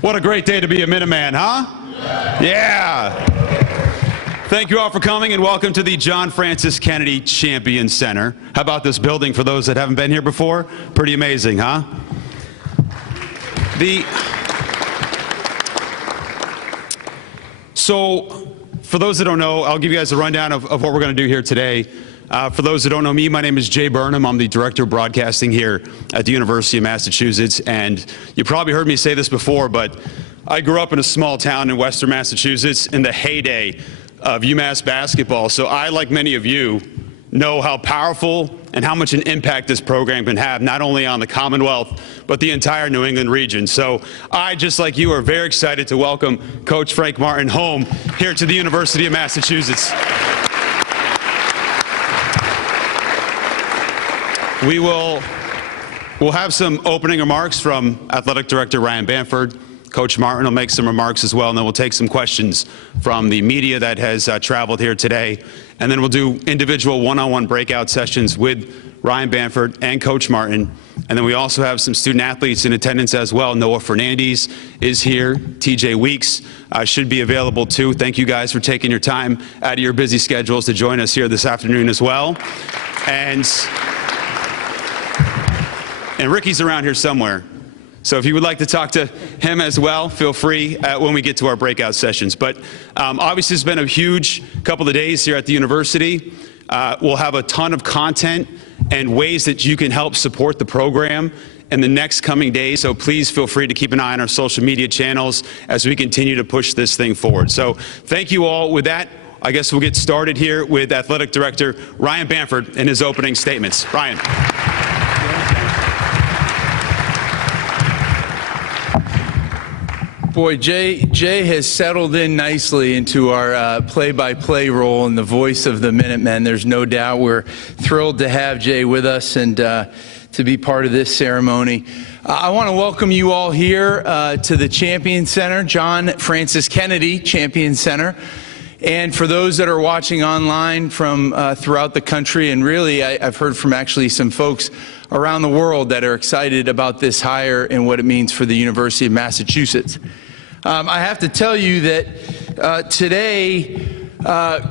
What a great day to be a Minuteman, huh? Yeah. Thank you all for coming and welcome to the John Francis Kennedy Champion Center. How about this building for those that haven't been here before? Pretty amazing, huh? So, for those that don't know, I'll give you guys a rundown of what we're going to do here today. For those that don't know me, my name is Jay Burnham. I'm the Director of Broadcasting here at the University of Massachusetts. And you probably heard me say this before, but I grew up in a small town in western Massachusetts in the heyday of UMass basketball. So I, like many of you, know how powerful and how much an impact this program can have, not only on the Commonwealth, but the entire New England region. So I, just like you, are very excited to welcome Coach Frank Martin home here to the University of Massachusetts. We'll have some opening remarks from Athletic Director Ryan Bamford. Coach Martin will make some remarks as well, and then we'll take some questions from the media that has traveled here today. And then we'll do individual one-on-one breakout sessions with Ryan Bamford and Coach Martin. And then we also have some student athletes in attendance as well. Noah Fernandez is here. TJ Weeks should be available too. Thank you guys for taking your time out of your busy schedules to join us here this afternoon as well. And Ricky's around here somewhere. So if you would like to talk to him as well, feel free when we get to our breakout sessions. But obviously it's been a huge couple of days here at the university. We'll have a ton of content and ways that you can help support the program in the next coming days. So please feel free to keep an eye on our social media channels as we continue to push this thing forward. So thank you all. With that, I guess we'll get started here with Athletic Director Ryan Bamford and his opening statements. Ryan. Boy, Jay has settled in nicely into our play-by-play role and the voice of the Minutemen. There's no doubt we're thrilled to have Jay with us and to be part of this ceremony. I want to welcome you all here to the Champion Center, John Francis Kennedy Champion Center. And for those that are watching online from throughout the country, and really I've heard from actually some folks around the world that are excited about this hire and what it means for the University of Massachusetts. I have to tell you that today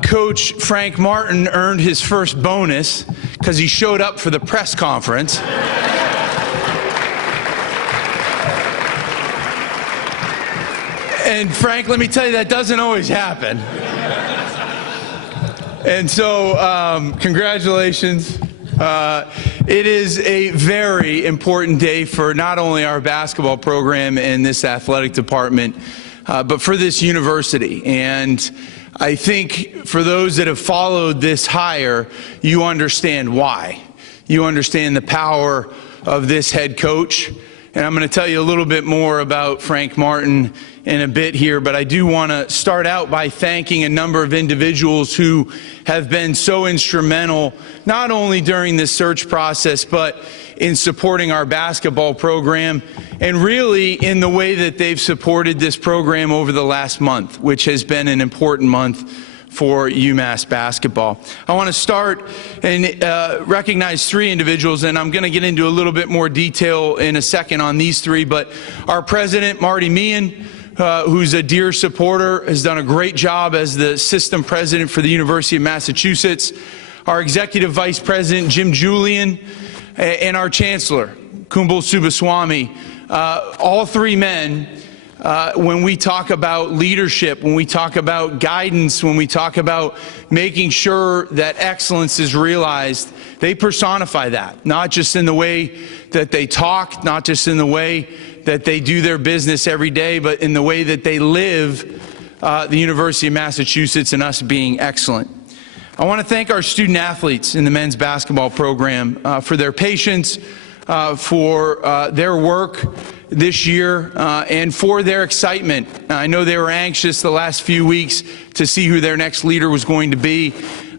Coach Frank Martin earned his first bonus because he showed up for the press conference. And Frank, let me tell you, that doesn't always happen. And so, congratulations. It is a very important day for not only our basketball program and this athletic department, but for this university. And I think for those that have followed this hire, you understand why. You understand the power of this head coach. And I'm going to tell you a little bit more about Frank Martin in a bit here, but I do want to start out by thanking a number of individuals who have been so instrumental, not only during this search process, but in supporting our basketball program, and really in the way that they've supported this program over the last month, which has been an important month for UMass basketball. I want to start and recognize three individuals, and I'm going to get into a little bit more detail in a second on these three, but our president, Marty Meehan, who's a dear supporter, has done a great job as the system president for the University of Massachusetts, our executive vice president, Jim Julian, and our chancellor, Kumbal Subbaswamy. All three men, when we talk about leadership, when we talk about guidance, when we talk about making sure that excellence is realized, they personify that, not just in the way that they talk, not just in the way that they do their business every day, but in the way that they live the University of Massachusetts and us being excellent. I want to thank our student athletes in the men's basketball program for their patience, for their work this year, and for their excitement. I know they were anxious the last few weeks to see who their next leader was going to be,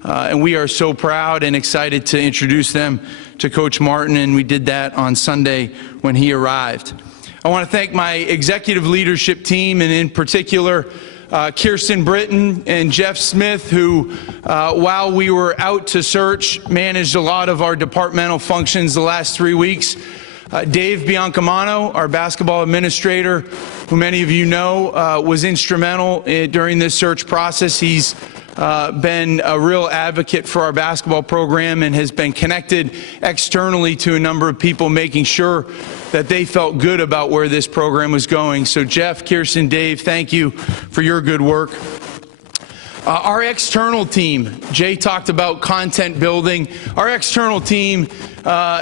and we are so proud and excited to introduce them to Coach Martin, and we did that on Sunday when he arrived. I want to thank my executive leadership team, and in particular, Kirsten Britton and Jeff Smith, who, while we were out to search, managed a lot of our departmental functions the last 3 weeks. Dave Biancamano, our basketball administrator, who many of you know, was instrumental during this search process. He's been a real advocate for our basketball program and has been connected externally to a number of people, making sure that they felt good about where this program was going. So Jeff, Kirsten, Dave, thank you for your good work. Our external team, Jay talked about content building. Our external team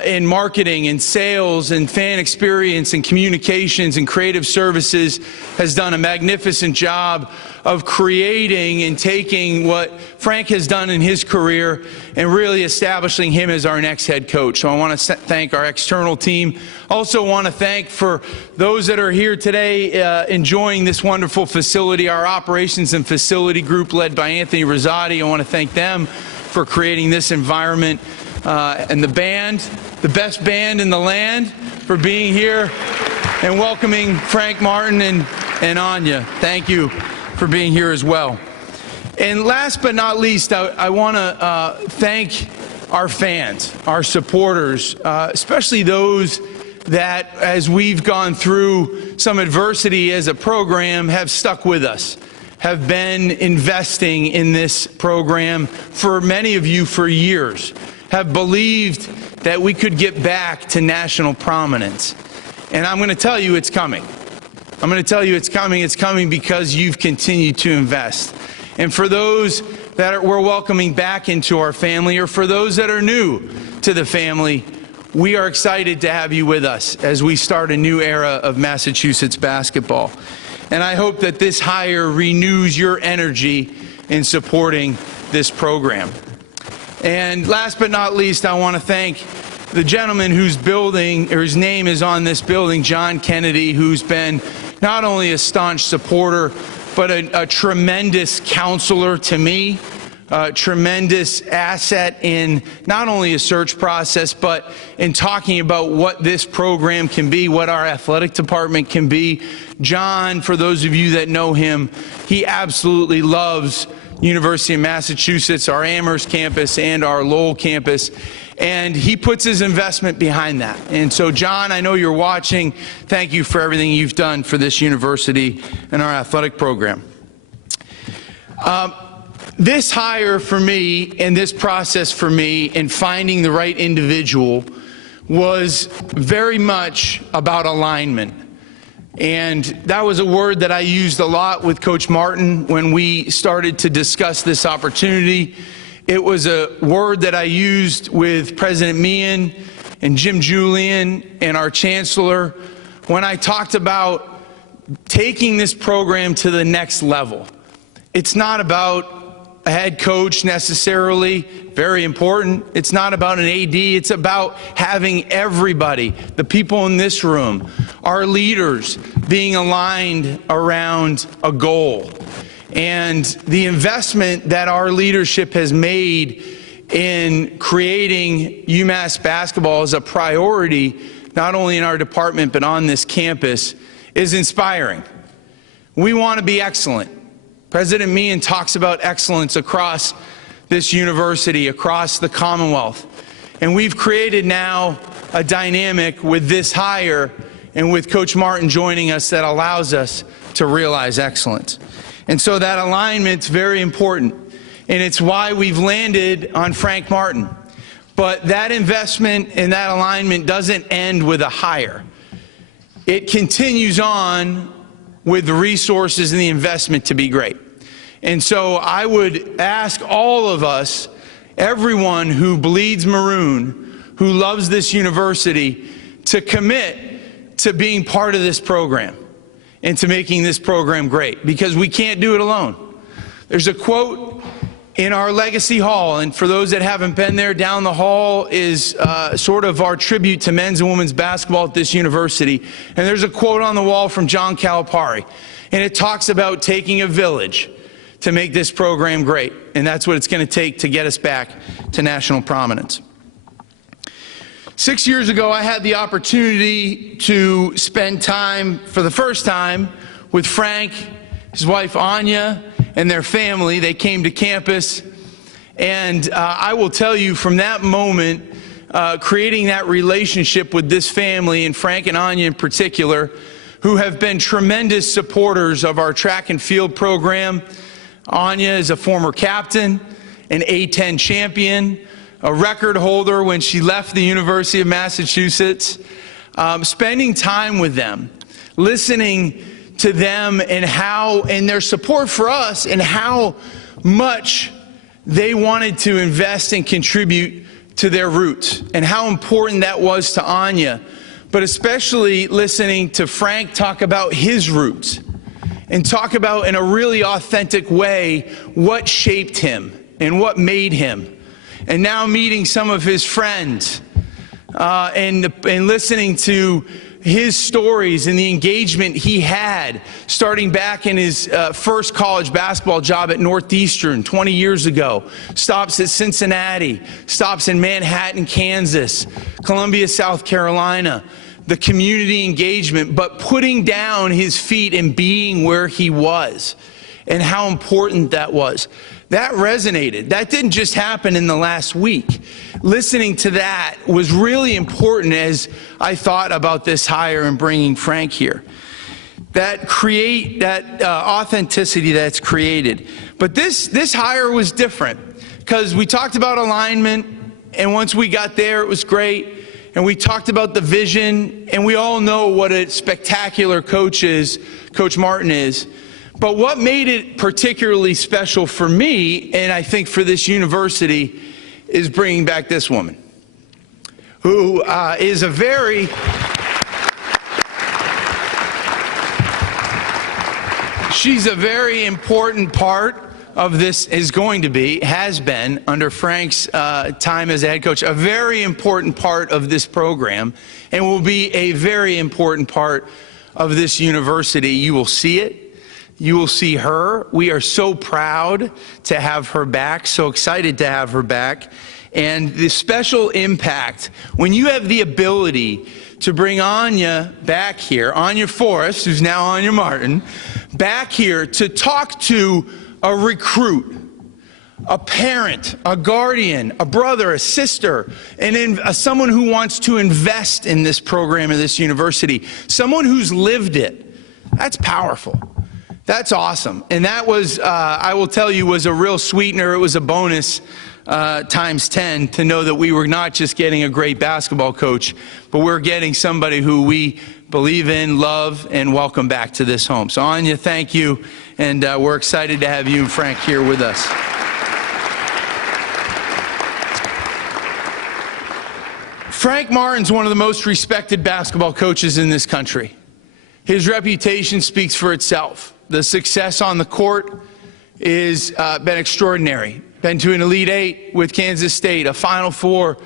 in marketing and sales and fan experience and communications and creative services has done a magnificent job of creating and taking what Frank has done in his career and really establishing him as our next head coach. So I want to thank our external team. Also want to thank for those that are here today enjoying this wonderful facility, our operations and facility group led by Anthony Rosati. I want to thank them for creating this environment. And the band, the best band in the land, for being here and welcoming Frank Martin and Anya. Thank you for being here as well. And last but not least, I want to thank our fans, our supporters, especially those that, as we've gone through some adversity as a program, have stuck with us, have been investing in this program for many of you for years, have believed that we could get back to national prominence. And I'm going to tell you it's coming. I'm going to tell you it's coming. It's coming because you've continued to invest. And for those that we're welcoming back into our family, or for those that are new to the family, we are excited to have you with us as we start a new era of Massachusetts basketball. And I hope that this hire renews your energy in supporting this program. And last but not least, I want to thank the gentleman whose building, or his name is on this building, John Kennedy, who's been not only a staunch supporter, but a tremendous counselor to me, a tremendous asset in not only a search process, but in talking about what this program can be, what our athletic department can be. John, for those of you that know him, he absolutely loves University of Massachusetts, our Amherst campus and our Lowell campus, and he puts his investment behind that. And so, John, I know you're watching. Thank you for everything you've done for this university and our athletic program. This hire for me and this process for me in finding the right individual was very much about alignment. And that was a word that I used a lot with Coach Martin when we started to discuss this opportunity. It was a word that I used with President Meehan and Jim Julian and our chancellor when I talked about taking this program to the next level. It's not about a head coach necessarily, very important. It's not about an AD. It's about having everybody, the people in this room, our leaders, being aligned around a goal. And the investment that our leadership has made in creating UMass basketball as a priority, not only in our department but on this campus, is inspiring. We want to be excellent. President Meehan talks about excellence across this university, across the Commonwealth. And we've created now a dynamic with this hire and with Coach Martin joining us that allows us to realize excellence. And so that alignment's very important. And it's why we've landed on Frank Martin. But that investment and that alignment doesn't end with a hire. It continues on with the resources and the investment to be great. And so I would ask all of us, everyone who bleeds maroon, who loves this university, to commit to being part of this program and to making this program great, because we can't do it alone. There's a quote in our Legacy Hall, and for those that haven't been there, down the hall is sort of our tribute to men's and women's basketball at this university. And there's a quote on the wall from John Calipari, and it talks about taking a village to make this program great. And that's what it's going to take to get us back to national prominence. 6 years ago, I had the opportunity to spend time, for the first time, with Frank, his wife Anya, and their family. They came to campus, and I will tell you, from that moment, creating that relationship with this family, and Frank and Anya in particular, who have been tremendous supporters of our track and field program. Anya is a former captain, an A10 champion, a record holder when she left the University of Massachusetts. Spending time with them, listening to them and their support for us, and how much they wanted to invest and contribute to their roots, and how important that was to Anya, but especially listening to Frank talk about his roots and talk about in a really authentic way what shaped him and what made him. And now meeting some of his friends and listening to his stories and the engagement he had starting back in his first college basketball job at Northeastern 20 years ago, stops at Cincinnati, stops in Manhattan, Kansas, Columbia, South Carolina, the community engagement, but putting down his feet and being where he was and how important that was. That resonated. That didn't just happen in the last week. Listening to that was really important as I thought about this hire and bringing Frank here. That authenticity that's created. But this hire was different because we talked about alignment, and once we got there, it was great. And we talked about the vision, and we all know what a spectacular coach Coach Martin is. But what made it particularly special for me, and I think for this university, is bringing back this woman, who is a very... She's a very important part of this, has been, under Frank's time as a head coach, a very important part of this program, and will be a very important part of this university. You will see it. You will see her. We are so proud to have her back, so excited to have her back. And the special impact, when you have the ability to bring Anya back here, Anya Forrest, who's now Anya Martin, back here to talk to a recruit, a parent, a guardian, a brother, a sister, and someone who wants to invest in this program in this university, someone who's lived it. That's powerful. That's awesome. And that was, I will tell you, was a real sweetener. It was a bonus times 10 to know that we were not just getting a great basketball coach, but we're getting somebody who we believe in, love, and welcome back to this home. So Anya, thank you. And we're excited to have you and Frank here with us. Frank Martin's one of the most respected basketball coaches in this country. His reputation speaks for itself. The success on the court has been extraordinary. Been to an Elite Eight with Kansas State, a Final Four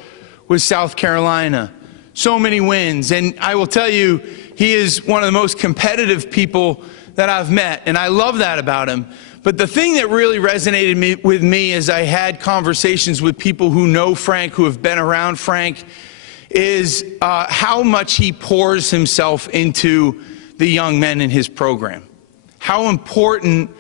with South Carolina. So many wins. And I will tell you, he is one of the most competitive people that I've met, and I love that about him. But the thing that really resonated with me as I had conversations with people who know Frank, who have been around Frank, is how much he pours himself into the young men in his program. How important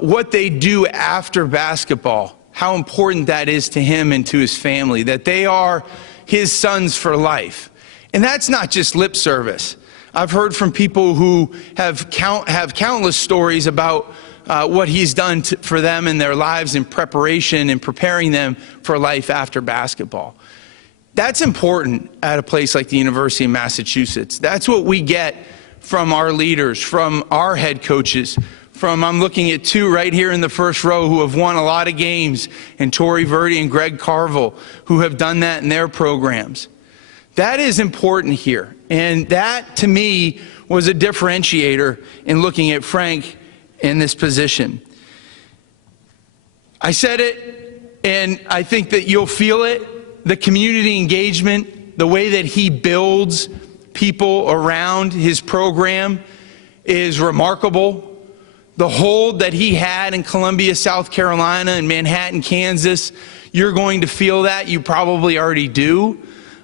what they do after basketball, how important that is to him and to his family, that they are his sons for life. And that's not just lip service. I've heard from people who have countless stories about what he's done for them in their lives in preparation and preparing them for life after basketball. That's important at a place like the University of Massachusetts. That's what we get from our leaders, from our head coaches, I'm looking at two right here in the first row who have won a lot of games, and Tori Verdi and Greg Carville, who have done that in their programs. That is important here. And that, to me, was a differentiator in looking at Frank in this position. I said it, and I think that you'll feel it, the community engagement, the way that he builds people around his program is remarkable. The hold that he had in Columbia, South Carolina, and Manhattan, Kansas, you're going to feel that. You probably already do.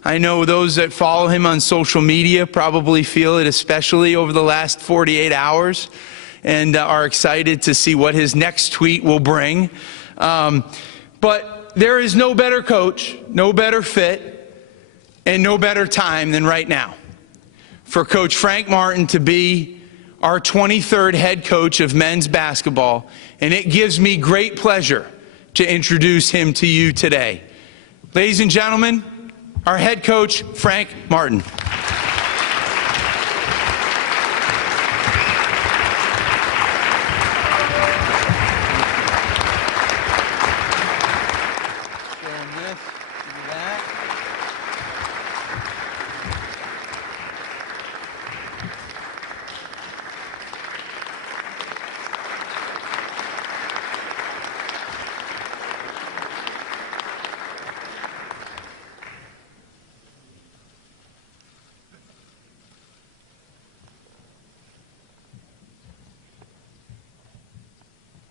I know those that follow him on social media probably feel it, especially over the last 48 hours, and are excited to see what his next tweet will bring. But there is no better coach, no better fit And no better time than right now for Coach Frank Martin to be our 23rd head coach of men's basketball. And it gives me great pleasure to introduce him to you today. Ladies and gentlemen, our head coach, Frank Martin.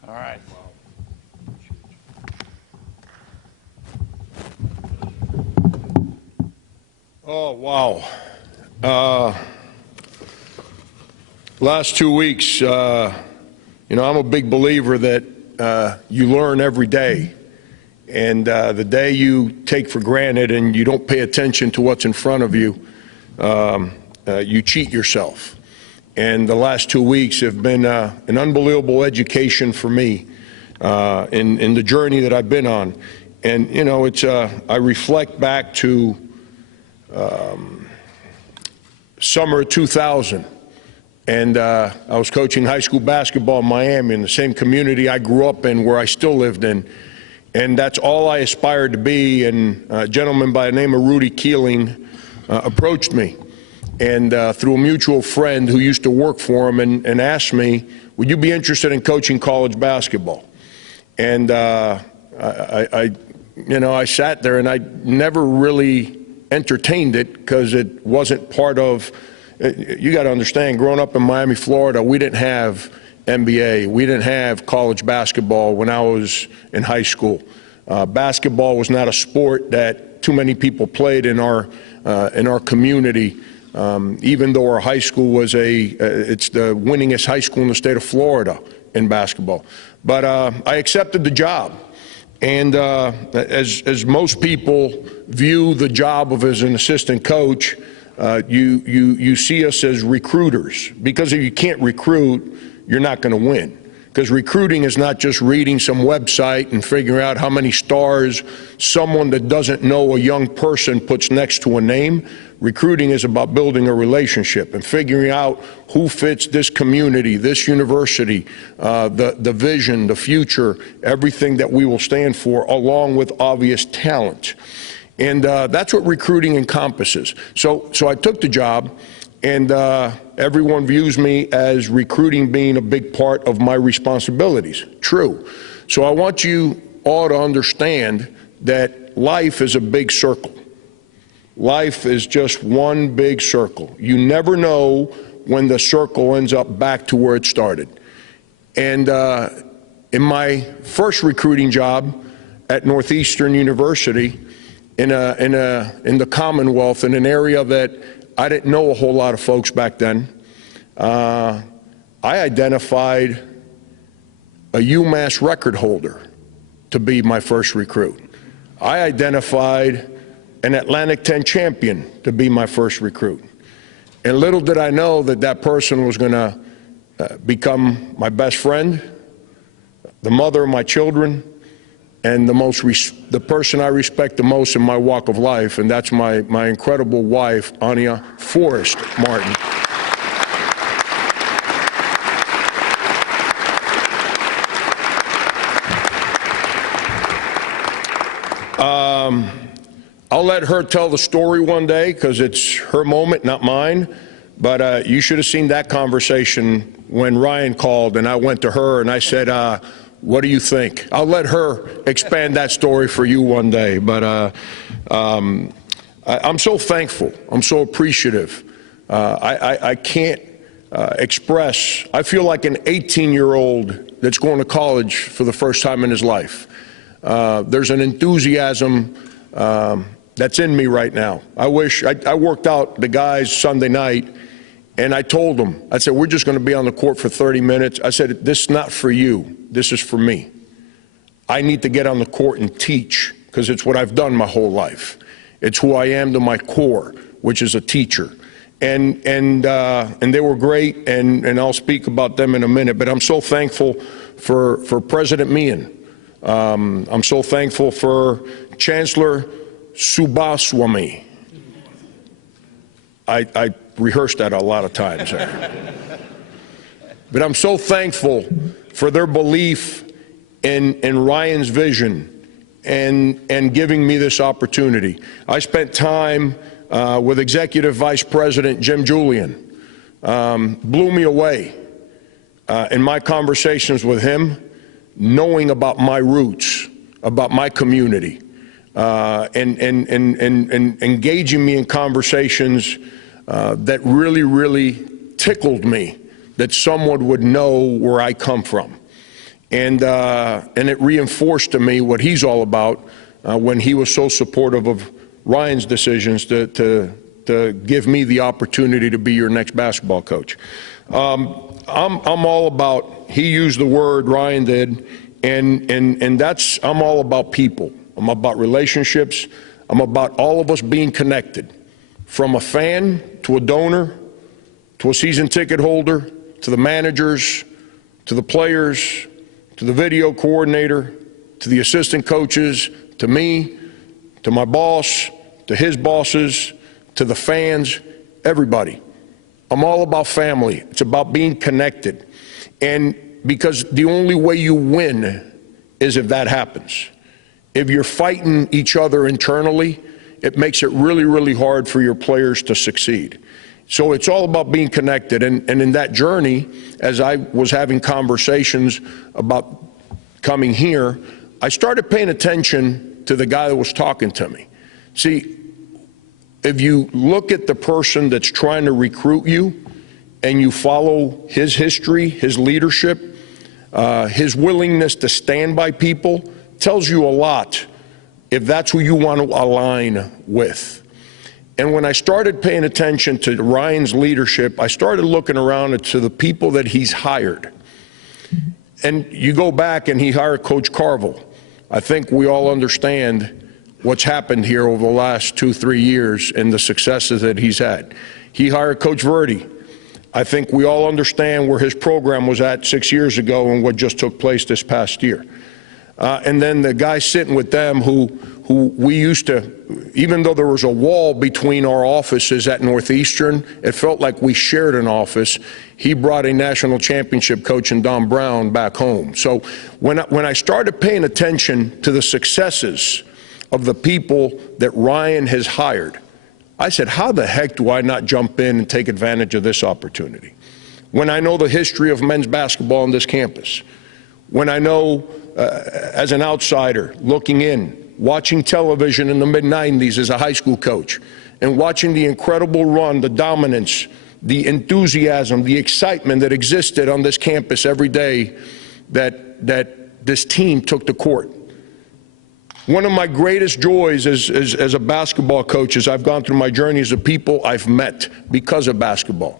All right. Oh, wow. Last 2 weeks, I'm a big believer that you learn every day. And the day you take for granted and you don't pay attention to what's in front of you, you cheat yourself. And the last 2 weeks have been an unbelievable education for me in the journey that I've been on. And, I reflect back to summer of 2000. And I was coaching high school basketball in Miami, in the same community I grew up in, where I still lived in. And that's all I aspired to be. And a gentleman by the name of Rudy Keeling approached me. And through a mutual friend who used to work for him, and asked me, would you be interested in coaching college basketball? And I sat there and I never really entertained it because it wasn't part of, you got to understand, growing up in Miami, Florida, we didn't have NBA. We didn't have college basketball when I was in high school. Basketball was not a sport that too many people played in our community. Even though our high school was it's the winningest high school in the state of Florida in basketball. But I accepted the job. And as most people view the job of as an assistant coach, you see us as recruiters. Because if you can't recruit, you're not going to win. Because recruiting is not just reading some website and figuring out how many stars someone that doesn't know a young person puts next to a name. Recruiting is about building a relationship and figuring out who fits this community, this university, the vision, the future, everything that we will stand for, along with obvious talent. And that's what recruiting encompasses. So I took the job, and everyone views me as recruiting being a big part of my responsibilities. True. So I want you all to understand that life is a big circle. Life is just one big circle. You never know when the circle ends up back to where it started. And in my first recruiting job at Northeastern University, in the Commonwealth, in an area that I didn't know a whole lot of folks back then, I identified a UMass record holder to be my first recruit. I identified an Atlantic 10 champion to be my first recruit. And little did I know that that person was going to become my best friend, the mother of my children, and the person I respect the most in my walk of life, and that's my incredible wife, Anya Forrest Martin. I'll let her tell the story one day because it's her moment, not mine. But you should have seen that conversation when Ryan called and I went to her and I said, what do you think? I'll let her expand that story for you one day. But I'm so thankful. I'm so appreciative. I can't express. I feel like an 18-year-old that's going to college for the first time in his life. There's an enthusiasm that's in me right now. I worked out the guys Sunday night, and I told them, I said, we're just going to be on the court for 30 minutes. I said, this is not for you. This is for me. I need to get on the court and teach because it's what I've done my whole life. It's who I am to my core, which is a teacher. And they were great, and I'll speak about them in a minute. But I'm so thankful for President Meehan. I'm so thankful for Chancellor Subaswamy. I rehearsed that a lot of times there. But I'm so thankful for their belief in Ryan's vision and giving me this opportunity. I spent time with Executive Vice President Jim Julian. Blew me away in my conversations with him, knowing about my roots, about my community, and engaging me in conversations that really tickled me, that someone would know where I come from. And it reinforced to me what he's all about when he was so supportive of Ryan's decisions to give me the opportunity to be your next basketball coach. I'm all about, he used the word, Ryan did, and that's, I'm all about people. I'm about relationships. I'm about all of us being connected, from a fan to a donor to a season ticket holder to the managers to the players to the video coordinator to the assistant coaches to me to my boss to his bosses to the fans, everybody. I'm all about family. It's about being connected. And because the only way you win is if that happens. If you're fighting each other internally, it makes it really hard for your players to succeed. So it's all about being connected. And in that journey, as I was having conversations about coming here, I started paying attention to the guy that was talking to me. See, if you look at the person that's trying to recruit you and you follow his history, his leadership, his willingness to stand by people, tells you a lot if that's who you want to align with. And when I started paying attention to Ryan's leadership, I started looking around to the people that he's hired. And you go back and he hired Coach Carvel. I think we all understand what's happened here over the last 2-3 years and the successes that he's had. He hired Coach Verdi. I think we all understand where his program was at 6 years ago and what just took place this past year. And then the guy sitting with them who we used to, even though there was a wall between our offices at Northeastern, it felt like we shared an office. He brought a national championship coach in Don Brown back home. So when I started paying attention to the successes of the people that Ryan has hired, I said, how the heck do I not jump in and take advantage of this opportunity? When I know the history of men's basketball on this campus, when I know as an outsider looking in, watching television in the mid-90s as a high school coach, and watching the incredible run, the dominance, the enthusiasm, the excitement that existed on this campus every day that this team took to court. One of my greatest joys as a basketball coach as I've gone through my journey is the people I've met because of basketball.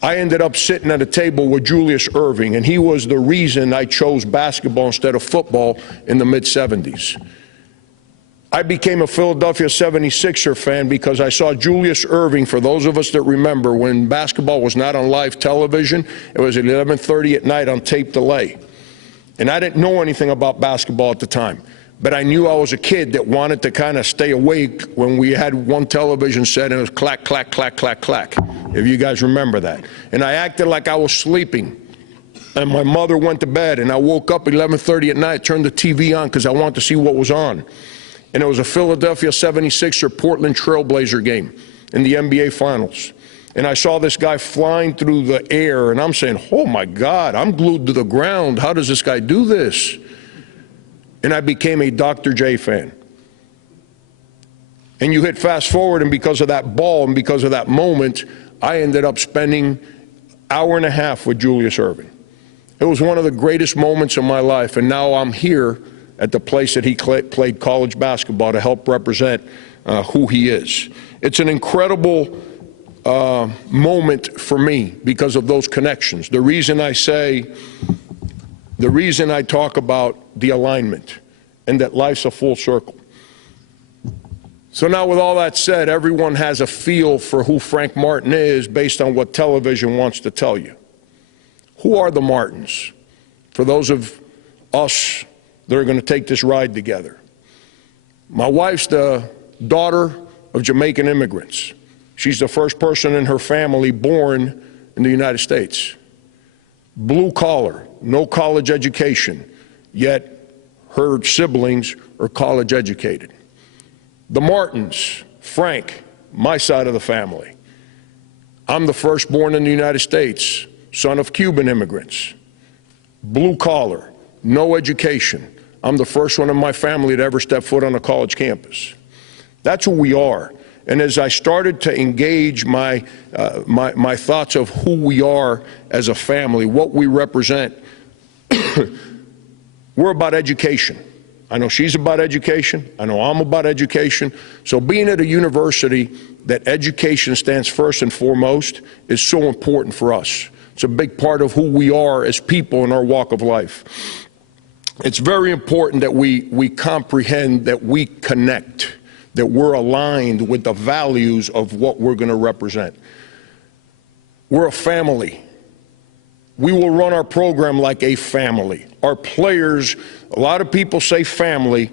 I ended up sitting at a table with Julius Erving, and he was the reason I chose basketball instead of football in the mid-'70s. I became a Philadelphia 76er fan because I saw Julius Erving, for those of us that remember, when basketball was not on live television, it was at 11:30 at night on tape delay. And I didn't know anything about basketball at the time. But I knew I was a kid that wanted to kind of stay awake when we had one television set and it was clack, clack, clack, clack, clack, if you guys remember that. And I acted like I was sleeping. And my mother went to bed, and I woke up at 11:30 at night, turned the TV on because I wanted to see what was on. And it was a Philadelphia 76er Portland Trailblazer game in the NBA Finals. And I saw this guy flying through the air, and I'm saying, oh my God, I'm glued to the ground. How does this guy do this? And I became a Dr. J fan. And you hit fast forward, and because of that ball and because of that moment, I ended up spending an hour and a half with Julius Erving. It was one of the greatest moments of my life, and now I'm here at the place that he played college basketball to help represent who he is. It's an incredible moment for me because of those connections. The reason I talk about the alignment and that life's a full circle. So now with all that said, everyone has a feel for who Frank Martin is based on what television wants to tell you. Who are the Martins? For those of us that are going to take this ride together. My wife's the daughter of Jamaican immigrants. She's the first person in her family born in the United States. Blue collar, no college education, yet her siblings are college educated. The Martins, Frank, my side of the family. I'm the firstborn in the United States, son of Cuban immigrants. Blue collar, no education. I'm the first one in my family to ever step foot on a college campus. That's who we are. And as I started to engage my thoughts of who we are as a family, what we represent, we're about education. I know she's about education. I know I'm about education. So being at a university that education stands first and foremost is so important for us. It's a big part of who we are as people in our walk of life. It's very important that we comprehend, that we connect, that we're aligned with the values of what we're going to represent. We're a family. We will run our program like a family. Our players, a lot of people say family,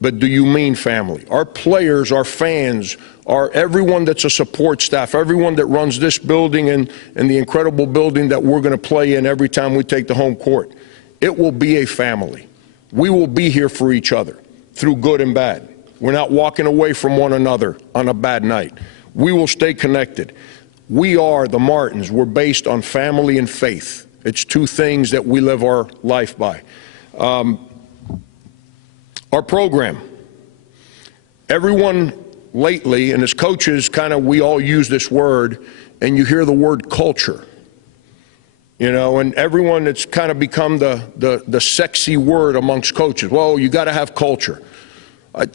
but do you mean family? Our players, our fans, everyone that's a support staff, everyone that runs this building and the incredible building that we're going to play in every time we take the home court. It will be a family. We will be here for each other through good and bad. We're not walking away from one another on a bad night. We will stay connected. We are the Martins. We're based on family and faith. It's two things that we live our life by. Our program. Everyone lately, and as coaches, we all use this word, and you hear the word culture. You know, and everyone, it's kind of become the sexy word amongst coaches. Well, you got to have culture. I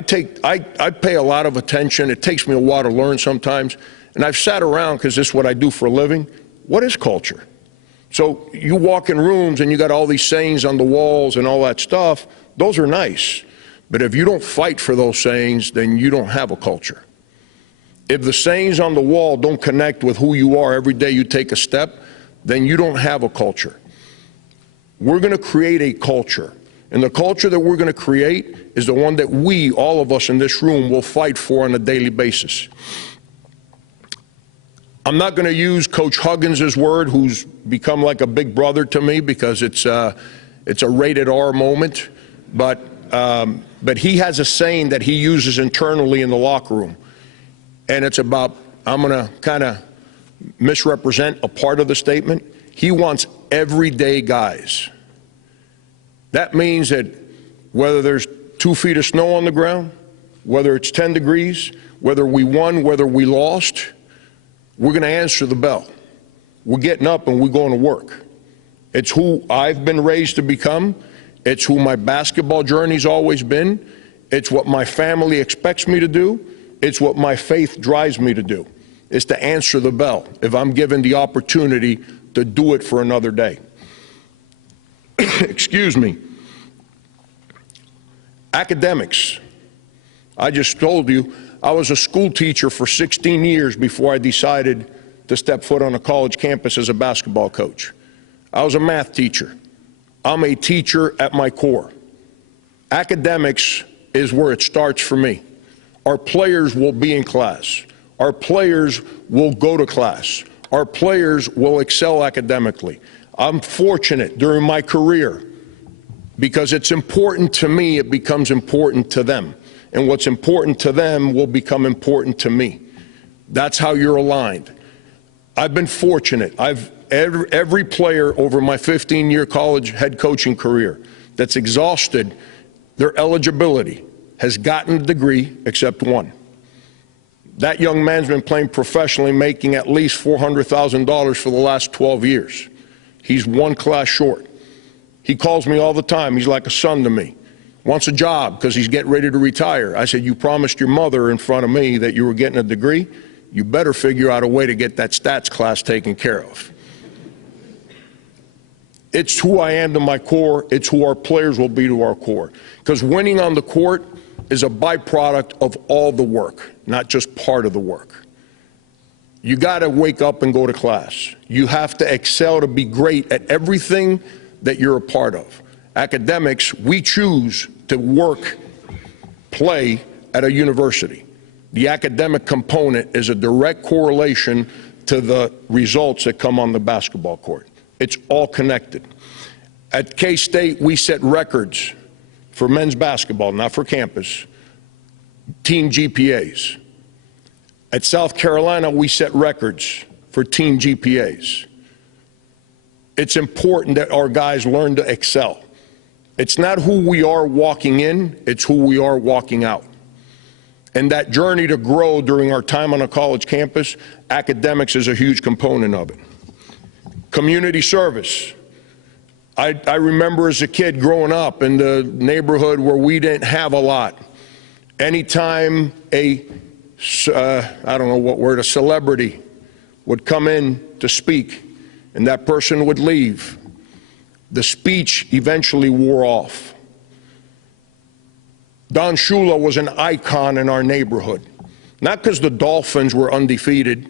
pay a lot of attention. It takes me a while to learn sometimes. And I've sat around, because this is what I do for a living. What is culture? So you walk in rooms and you got all these sayings on the walls and all that stuff. Those are nice. But if you don't fight for those sayings, then you don't have a culture. If the sayings on the wall don't connect with who you are every day you take a step, then you don't have a culture. We're going to create a culture. And the culture that we're going to create is the one that we, all of us in this room, will fight for on a daily basis. I'm not going to use Coach Huggins' word, who's become like a big brother to me, because it's a rated R moment. But he has a saying that he uses internally in the locker room. And it's about, I'm going to kind of misrepresent a part of the statement. He wants everyday guys. That means that whether there's 2 feet of snow on the ground, whether it's 10 degrees, whether we won, whether we lost, we're going to answer the bell. We're getting up and we're going to work. It's who I've been raised to become. It's who my basketball journey's always been. It's what my family expects me to do. It's what my faith drives me to do, is to answer the bell if I'm given the opportunity to do it for another day. Excuse me. Academics. I just told you, I was a school teacher for 16 years before I decided to step foot on a college campus as a basketball coach. I was a math teacher. I'm a teacher at my core. Academics is where it starts for me. Our players will be in class. Our players will go to class. Our players will excel academically. I'm fortunate during my career, because it's important to me, it becomes important to them. And what's important to them will become important to me. That's how you're aligned. I've been fortunate. Every player over my 15-year college head coaching career that's exhausted their eligibility has gotten a degree except one. That young man's been playing professionally, making at least $400,000 for the last 12 years. He's one class short. He calls me all the time. He's like a son to me. Wants a job because he's getting ready to retire. I said, you promised your mother in front of me that you were getting a degree. You better figure out a way to get that stats class taken care of. It's who I am to my core. It's who our players will be to our core. Because winning on the court is a byproduct of all the work, not just part of the work. You got to wake up and go to class. You have to excel to be great at everything that you're a part of. Academics, we choose to work, play at a university. The academic component is a direct correlation to the results that come on the basketball court. It's all connected. At K-State, we set records for men's basketball, not for campus, team GPAs. At South Carolina, we set records for team GPAs. It's important that our guys learn to excel. It's not who we are walking in, it's who we are walking out. And that journey to grow during our time on a college campus, academics is a huge component of it. Community service. I remember as a kid growing up in the neighborhood where we didn't have a lot. Anytime a celebrity would come in to speak and that person would leave, the speech eventually wore off. Don Shula was an icon in our neighborhood, not because the Dolphins were undefeated.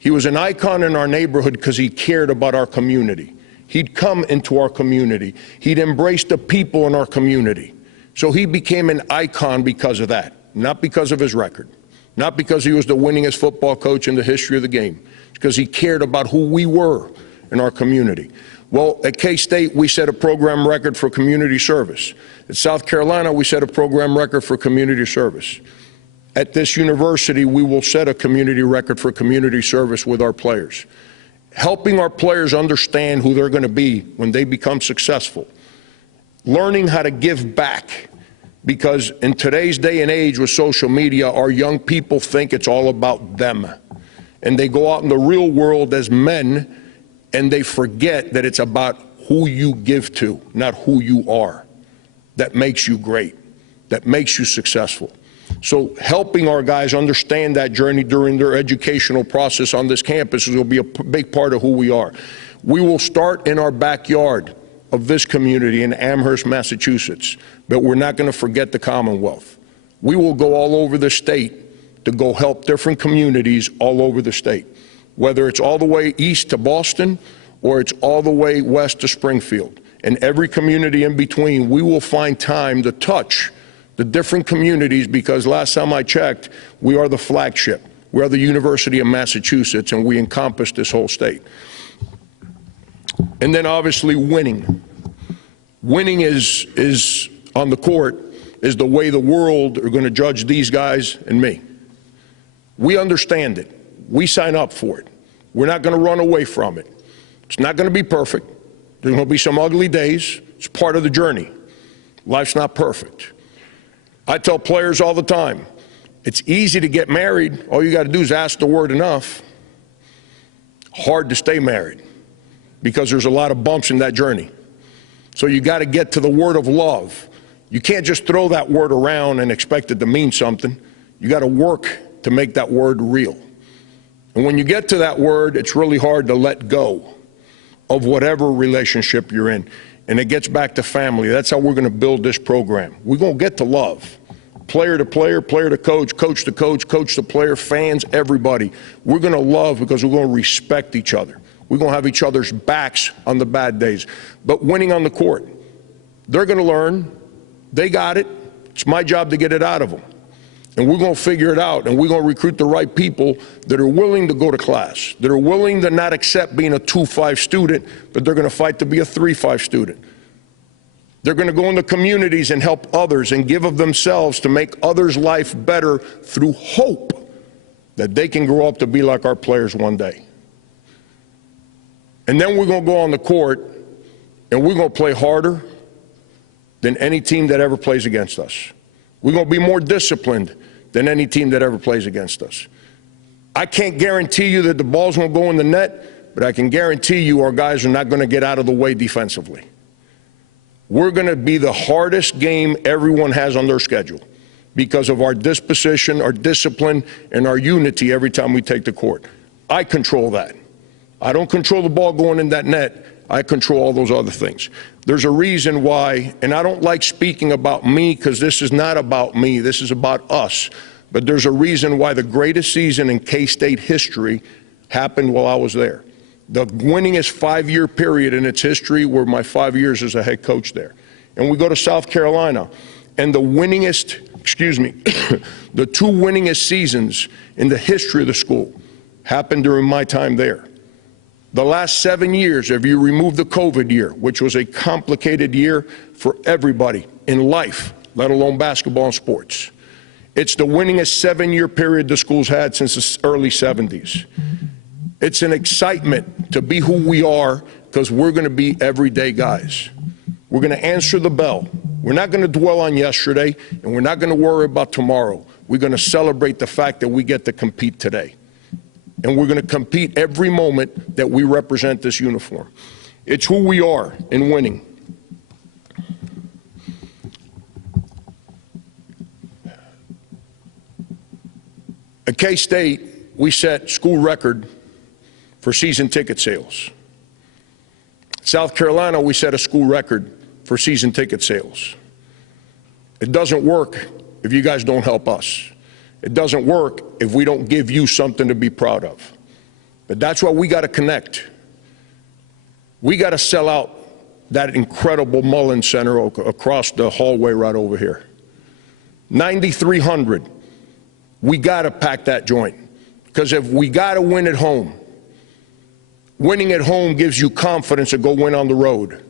He was an icon in our neighborhood because he cared about our community. He'd come into our community. He'd embrace the people in our community. So he became an icon because of that, not because of his record, not because he was the winningest football coach in the history of the game. It's because he cared about who we were in our community. Well, at K-State, we set a program record for community service. At South Carolina, we set a program record for community service. At this university, we will set a community record for community service with our players. Helping our players understand who they're going to be when they become successful. Learning how to give back, because in today's day and age with social media, our young people think it's all about them. And they go out in the real world as men and they forget that it's about who you give to, not who you are. That makes you great, that makes you successful. So helping our guys understand that journey during their educational process on this campus will be a big part of who we are. We will start in our backyard of this community in Amherst, Massachusetts, but we're not going to forget the Commonwealth. We will go all over the state to go help different communities all over the state, whether it's all the way east to Boston or it's all the way west to Springfield. And every community in between, we will find time to touch the different communities, because last time I checked, we are the flagship. We are the University of Massachusetts, and we encompass this whole state. And then obviously winning. Winning is on the court, is the way the world are going to judge these guys and me. We understand it. We sign up for it. We're not going to run away from it. It's not going to be perfect. There's going to be some ugly days. It's part of the journey. Life's not perfect. I tell players all the time, it's easy to get married. All you got to do is ask the word enough. Hard to stay married because there's a lot of bumps in that journey. So you got to get to the word of love. You can't just throw that word around and expect it to mean something. You got to work to make that word real. And when you get to that word, it's really hard to let go of whatever relationship you're in. And it gets back to family. That's how we're going to build this program. We're going to get to love. Player to player, player to coach, coach to coach, coach to player, fans, everybody. We're going to love because we're going to respect each other. We're going to have each other's backs on the bad days. But winning on the court, they're going to learn. They got it. It's my job to get it out of them. And we're going to figure it out, and we're going to recruit the right people that are willing to go to class, that are willing to not accept being a 2-5 student, but they're going to fight to be a 3-5 student. They're going to go into communities and help others and give of themselves to make others' life better through hope that they can grow up to be like our players one day. And then we're going to go on the court, and we're going to play harder than any team that ever plays against us. We're going to be more disciplined than any team that ever plays against us. I can't guarantee you that the ball's going to go in the net, but I can guarantee you our guys are not going to get out of the way defensively. We're going to be the hardest game everyone has on their schedule because of our disposition, our discipline, and our unity every time we take the court. I control that. I don't control the ball going in that net. I control all those other things. There's a reason why, and I don't like speaking about me because this is not about me, this is about us. But there's a reason why the greatest season in K-State history happened while I was there. The winningest 5-year period in its history were my 5 years as a head coach there. And we go to South Carolina, and the winningest, the 2 winningest seasons in the history of the school happened during my time there. The last 7 years, if you remove the COVID year, which was a complicated year for everybody in life, let alone basketball and sports, it's the winningest 7-year period the school's had since the early 70s. It's an excitement to be who we are because we're going to be everyday guys. We're going to answer the bell. We're not going to dwell on yesterday, and we're not going to worry about tomorrow. We're going to celebrate the fact that we get to compete today. And we're going to compete every moment that we represent this uniform. It's who we are in winning. At K-State, we set school record for season ticket sales. South Carolina, we set a school record for season ticket sales. It doesn't work if you guys don't help us. It doesn't work if we don't give you something to be proud of. But that's why we got to connect. We got to sell out that incredible Mullen Center across the hallway right over here. 9,300. We got to pack that joint. Because if we got to win at home, winning at home gives you confidence to go win on the road.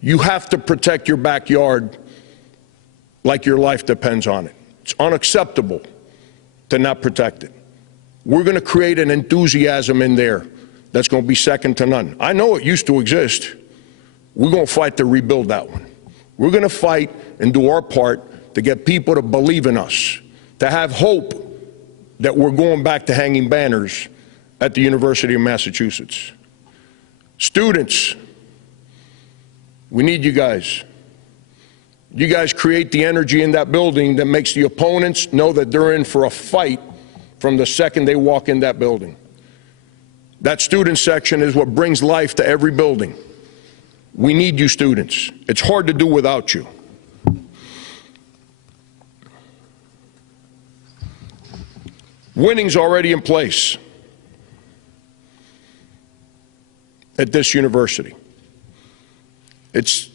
You have to protect your backyard like your life depends on it. It's unacceptable to not protect it. We're going to create an enthusiasm in there that's going to be second to none. I know it used to exist. We're going to fight to rebuild that one. We're going to fight and do our part to get people to believe in us, to have hope that we're going back to hanging banners at the University of Massachusetts. Students, we need you guys. You guys create the energy in that building that makes the opponents know that they're in for a fight from the second they walk in that building. That student section is what brings life to every building. We need you students. It's hard to do without you. Winning's already in place at this university. It's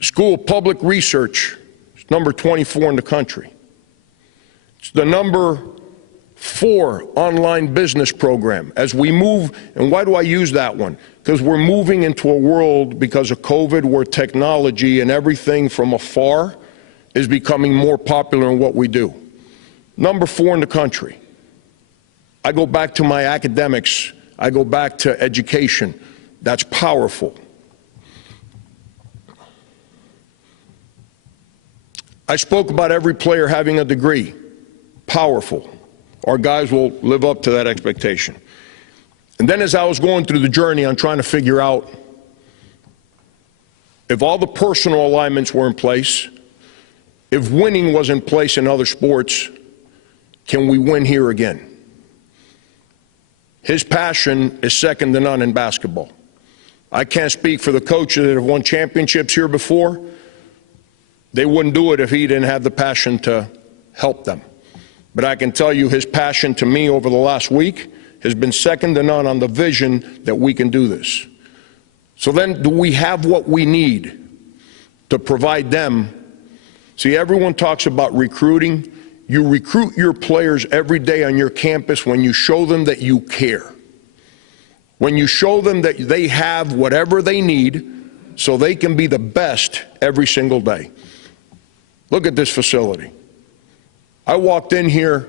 School of Public Research, it's number 24 in the country. It's the number 4 online business program. As we move, and why do I use that one? Because we're moving into a world because of COVID where technology and everything from afar is becoming more popular in what we do. Number 4 in the country. I go back to my academics. I go back to education. That's powerful. I spoke about every player having a degree. Powerful. Our guys will live up to that expectation. And then as I was going through the journey, I'm trying to figure out if all the personal alignments were in place, if winning was in place in other sports, can we win here again? His passion is second to none in basketball. I can't speak for the coaches that have won championships here before. They wouldn't do it if he didn't have the passion to help them. But I can tell you his passion to me over the last week has been second to none on the vision that we can do this. So then, do we have what we need to provide them? See, everyone talks about recruiting. You recruit your players every day on your campus when you show them that you care. When you show them that they have whatever they need so they can be the best every single day. Look at this facility. I walked in here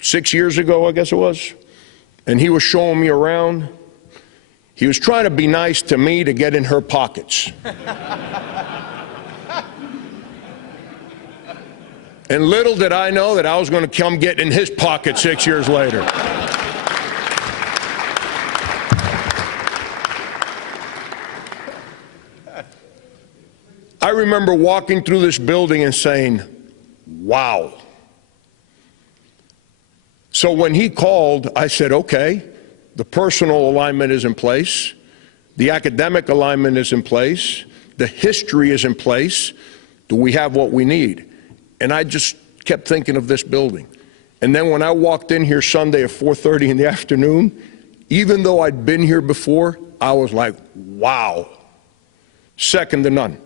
6 years ago, I guess it was, and he was showing me around. He was trying to be nice to me to get in her pockets. And little did I know that I was going to come get in his pocket 6 years later. I remember walking through this building and saying, wow. So when he called, I said, okay, the personal alignment is in place. The academic alignment is in place. The history is in place. Do we have what we need? And I just kept thinking of this building. And then when I walked in here Sunday at 4:30 in the afternoon, even though I'd been here before, I was like, wow, second to none.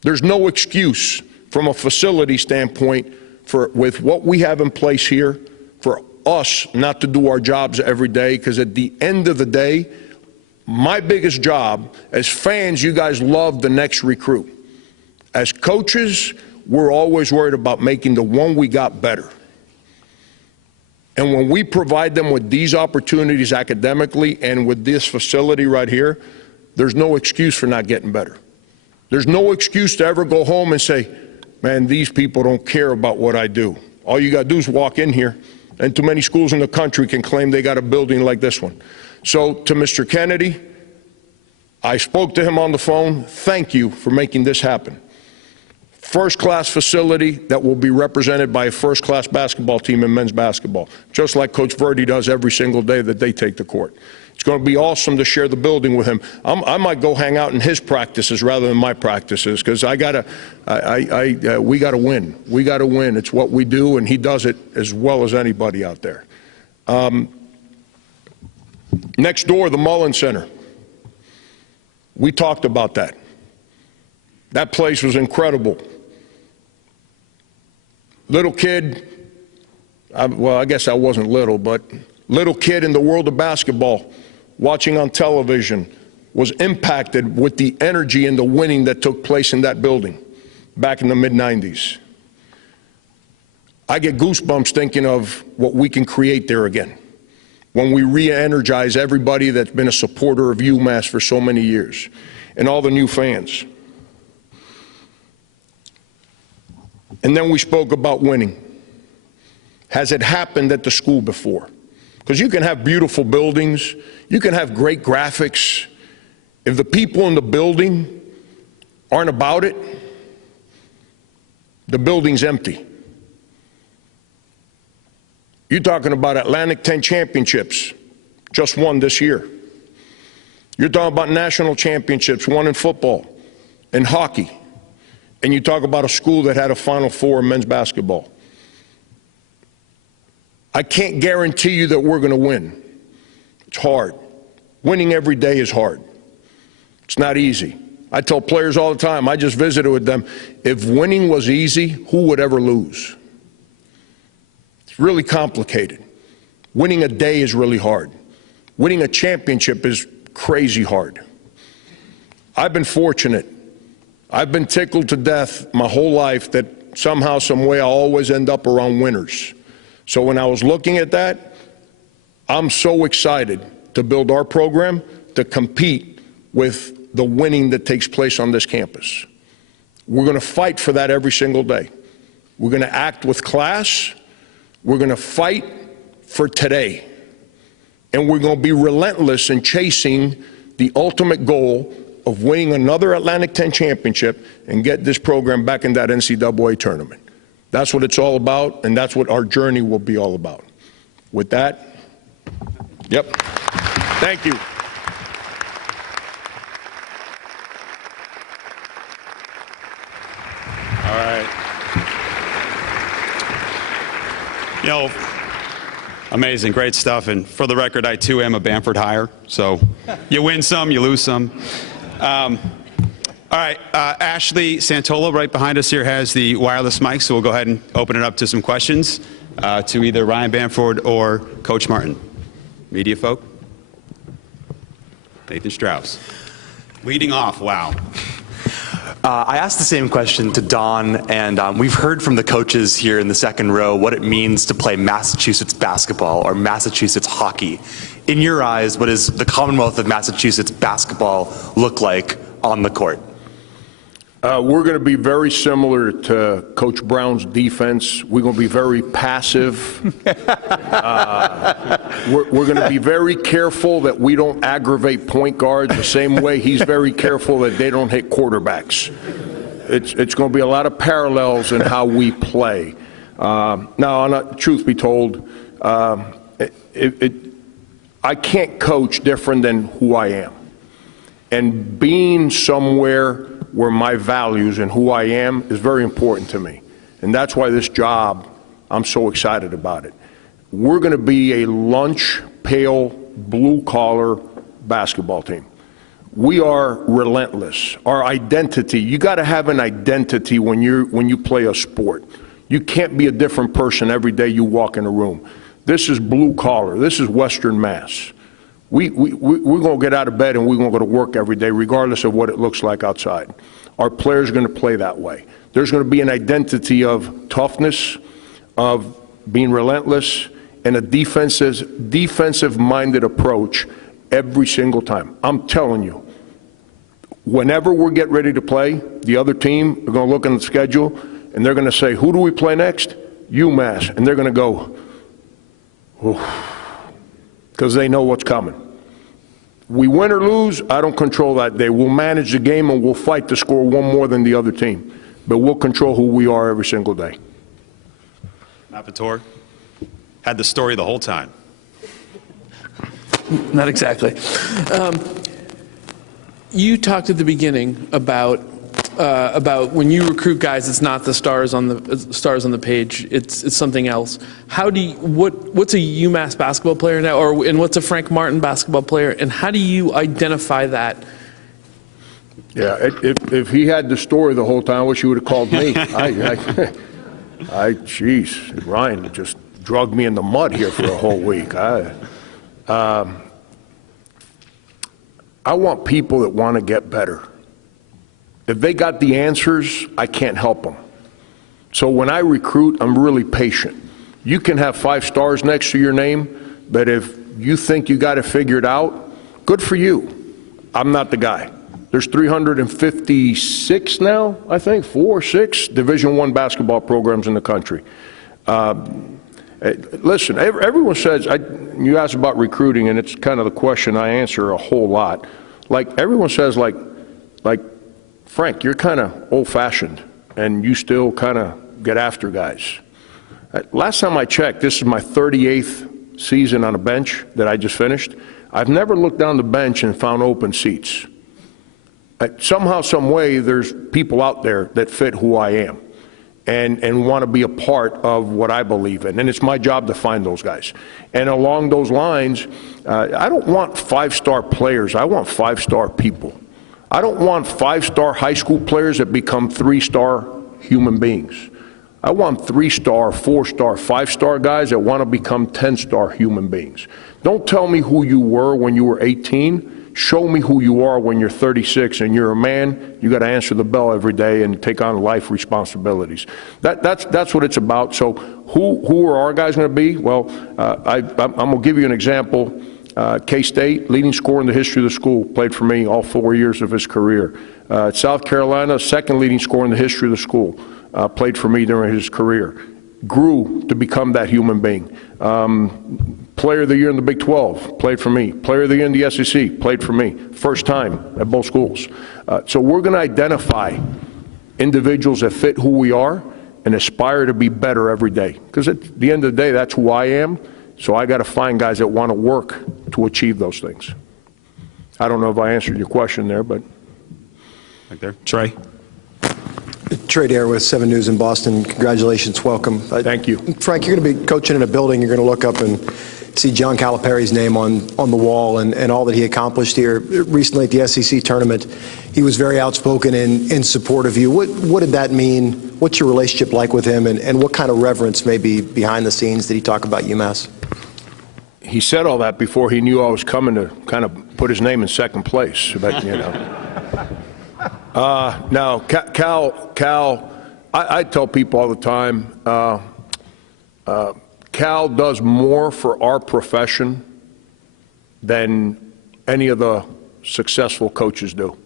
There's no excuse from a facility standpoint with what we have in place here for us not to do our jobs every day, because at the end of the day, my biggest job, as fans, you guys love the next recruit. As coaches, we're always worried about making the one we got better. And when we provide them with these opportunities academically and with this facility right here, there's no excuse for not getting better. There's no excuse to ever go home and say, man, these people don't care about what I do. All you got to do is walk in here, and too many schools in the country can claim they got a building like this one. So to Mr. Kennedy, I spoke to him on the phone. Thank you for making this happen. First-class facility that will be represented by a first-class basketball team in men's basketball, just like Coach Verdi does every single day that they take the court. It's going to be awesome to share the building with him. I might go hang out in his practices rather than my practices, because we got to win. We got to win. It's what we do, and he does it as well as anybody out there. Next door, the Mullen Center. We talked about that. That place was incredible. Little kid, well, I guess I wasn't little, but little kid in the world of basketball, watching on television, was impacted with the energy and the winning that took place in that building back in the mid-90s. I get goosebumps thinking of what we can create there again when we re-energize everybody that's been a supporter of UMass for so many years, and all the new fans. And then we spoke about winning. Has it happened at the school before? Because you can have beautiful buildings, you can have great graphics. If the people in the building aren't about it, the building's empty. You're talking about Atlantic 10 championships, just won this year. You're talking about national championships, won in football and hockey. And you talk about a school that had a Final Four in men's basketball. I can't guarantee you that we're going to win. It's hard. Winning every day is hard. It's not easy. I tell players all the time, I just visited with them, if winning was easy, who would ever lose? It's really complicated. Winning a day is really hard. Winning a championship is crazy hard. I've been fortunate. I've been tickled to death my whole life that somehow, some way, I always end up around winners. So when I was looking at that, I'm so excited to build our program to compete with the winning that takes place on this campus. We're going to fight for that every single day. We're going to act with class. We're going to fight for today. And we're going to be relentless in chasing the ultimate goal of winning another Atlantic 10 championship and get this program back in that NCAA tournament. That's what it's all about, and that's what our journey will be all about. With that, yep, thank you. All right. You know, amazing, great stuff. And for the record, I too am a Bamford hire. So you win some, you lose some. All right, Ashley Santola right behind us here has the wireless mic, so we'll go ahead and open it up to some questions to either Ryan Bamford or Coach Martin. Media folk. Nathan Strauss. Leading off, wow. I asked the same question to Don, and we've heard from the coaches here in the second row what it means to play Massachusetts basketball or Massachusetts hockey. In your eyes, what does the Commonwealth of Massachusetts basketball look like on the court? We're going to be very similar to Coach Brown's defense. We're going to be very passive. We're going to be very careful that we don't aggravate point guards the same way he's very careful that they don't hit quarterbacks. It's going to be a lot of parallels in how we play. Now, truth be told, I can't coach different than who I am. And being somewhere where my values and who I am is very important to me. And that's why this job, I'm so excited about it. We're going to be a lunch pail, blue-collar basketball team. We are relentless. Our identity, you got to have an identity when you play a sport. You can't be a different person every day you walk in a room. This is blue-collar. This is Western Mass. We're going to get out of bed and we're going to go to work every day, regardless of what it looks like outside. Our players are going to play that way. There's going to be an identity of toughness, of being relentless, and a defensive-minded approach every single time. I'm telling you, whenever we get ready to play, the other team are going to look at the schedule and they're going to say, who do we play next? UMass. And they're going to go, oh, because they know what's coming. We win or lose, I don't control that day. We'll manage the game and we'll fight to score one more than the other team. But we'll control who we are every single day. Apator had the story the whole time. Not exactly. You talked at the beginning about when you recruit guys, it's not the stars on the page. It's something else. What's a UMass basketball player now, and what's a Frank Martin basketball player, and how do you identify that? Yeah, if he had the story the whole time, I wish he would have called me. Jeez, Ryan just drugged me in the mud here for a whole week. I want people that want to get better. If they got the answers, I can't help them. So when I recruit, I'm really patient. You can have 5 stars next to your name, but if you think you got it figured out, good for you. I'm not the guy. There's 356 now, I think, 4 or 6 Division I basketball programs in the country. Listen, everyone says, you ask about recruiting, and it's kind of the question I answer a whole lot. Like, everyone says, like, Frank, you're kind of old-fashioned, and you still kind of get after guys. Last time I checked, this is my 38th season on a bench that I just finished. I've never looked down the bench and found open seats. Somehow, some way, there's people out there that fit who I am and want to be a part of what I believe in. And it's my job to find those guys. And along those lines, I don't want 5-star players. I want 5-star people. I don't want 5-star high school players that become 3-star human beings. I want 3-star, 4-star, 5-star guys that want to become 10-star human beings. Don't tell me who you were when you were 18. Show me who you are when you're 36 and you're a man. You got to answer the bell every day and take on life responsibilities. That's what it's about. So who are our guys going to be? Well, I'm going to give you an example. K-State, leading scorer in the history of the school, played for me all 4 years of his career. South Carolina, second leading scorer in the history of the school, played for me during his career. Grew to become that human being. Player of the year in the Big 12, played for me. Player of the year in the SEC, played for me. First time at both schools. So we're going to identify individuals that fit who we are and aspire to be better every day. Because at the end of the day, that's who I am. So I got to find guys that want to work to achieve those things. I don't know if I answered your question there, but. Right there. Trey. Trey Dare with 7 News in Boston. Congratulations, welcome. Thank you. Frank, you're going to be coaching in a building. You're going to look up and see John Calipari's name on the wall and all that he accomplished here. Recently at the SEC tournament, he was very outspoken in support of you. What did that mean? What's your relationship like with him, and what kind of reverence maybe behind the scenes did he talk about UMass? He said all that before he knew I was coming to kind of put his name in second place. But, you know. Now, Cal, I tell people all the time, Cal does more for our profession than any of the successful coaches do.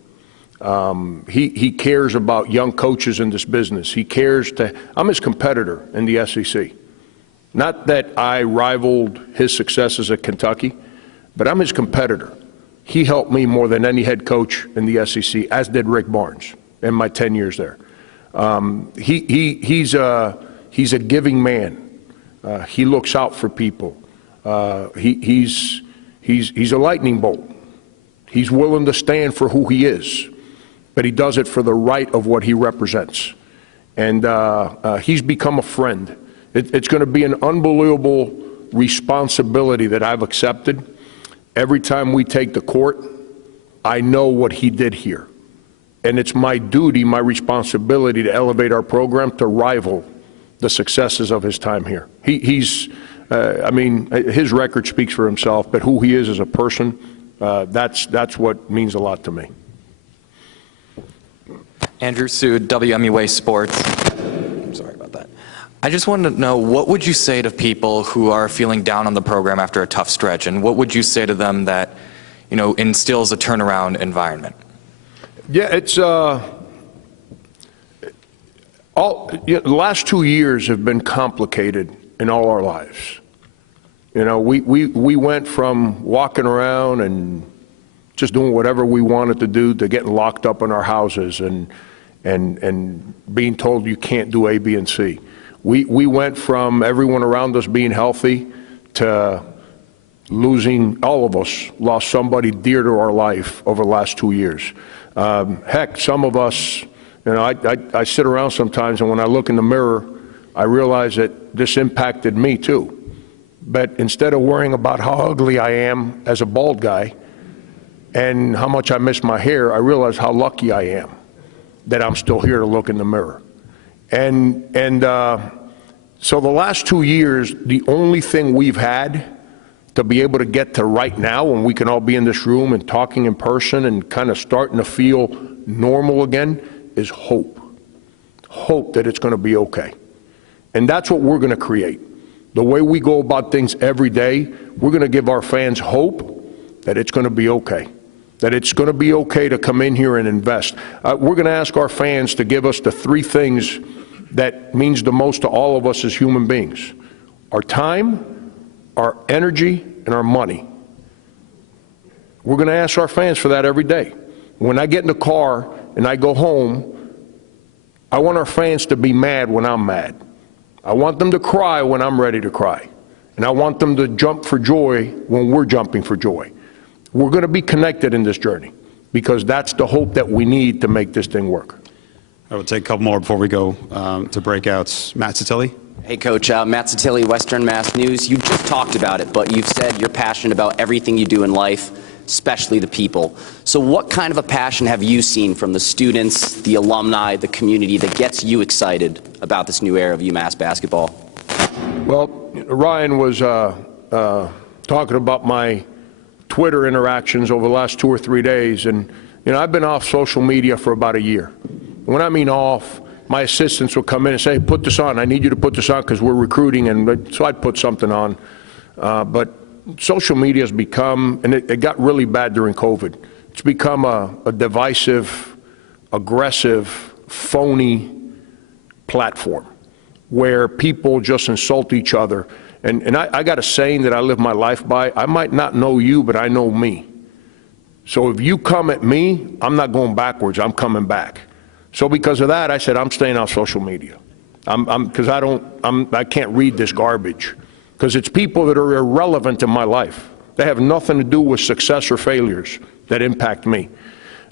He cares about young coaches in this business. He cares I'm his competitor in the SEC. Not that I rivaled his successes at Kentucky, but I'm his competitor. He helped me more than any head coach in the SEC, as did Rick Barnes in my 10 years there. He's a giving man. He looks out for people. He's a lightning bolt. He's willing to stand for who he is, but he does it for the right of what he represents. And he's become a friend. It's going to be an unbelievable responsibility that I've accepted. Every time we take the court, I know what he did here. And it's my duty, my responsibility to elevate our program to rival the successes of his time here. I mean, his record speaks for himself, but who he is as a person, that's what means a lot to me. Andrew Sood, WMUA Sports. Sorry about that. I just wanted to know, what would you say to people who are feeling down on the program after a tough stretch, and what would you say to them that, you know, instills a turnaround environment? Yeah, it's the last 2 years have been complicated in all our lives. You know, we went from walking around and just doing whatever we wanted to do to getting locked up in our houses and being told you can't do A, B, and C. We went from everyone around us being healthy to losing, all of us lost somebody dear to our life over the last 2 years. Heck, some of us, you know, I sit around sometimes, and when I look in the mirror, I realize that this impacted me too. But instead of worrying about how ugly I am as a bald guy and how much I miss my hair, I realize how lucky I am that I'm still here to look in the mirror. So the last 2 years, the only thing we've had to be able to get to right now, when we can all be in this room and talking in person and kind of starting to feel normal again, is hope. Hope that it's going to be okay. And that's what we're going to create. The way we go about things every day, we're going to give our fans hope that it's going to be okay. That it's going to be okay to come in here and invest. We're going to ask our fans to give us the 3 things that means the most to all of us as human beings: our time, our energy, and our money. We're going to ask our fans for that every day. When I get in the car and I go home, I want our fans to be mad when I'm mad. I want them to cry when I'm ready to cry. And I want them to jump for joy when we're jumping for joy. We're going to be connected in this journey because that's the hope that we need to make this thing work. I will take a couple more before we go to breakouts. Matt Satilli. Hey, Coach. Matt Satilli, Western Mass News. You just talked about it, but you've said you're passionate about everything you do in life, especially the people. So what kind of a passion have you seen from the students, the alumni, the community that gets you excited about this new era of UMass basketball? Well, Ryan was talking about my Twitter interactions over the last 2 or 3 days, and you know, I've been off social media for about a year. When I mean off, my assistants would come in and say, hey, put this on. I need you to put this on because we're recruiting, and so I'd put something on. But social media has become, and it got really bad during COVID, it's become a divisive, aggressive, phony platform where people just insult each other. And I got a saying that I live my life by: I might not know you, but I know me. So if you come at me, I'm not going backwards, I'm coming back. So because of that, I said, I'm staying off social media. Because I can't read this garbage. Because it's people that are irrelevant in my life. They have nothing to do with success or failures that impact me.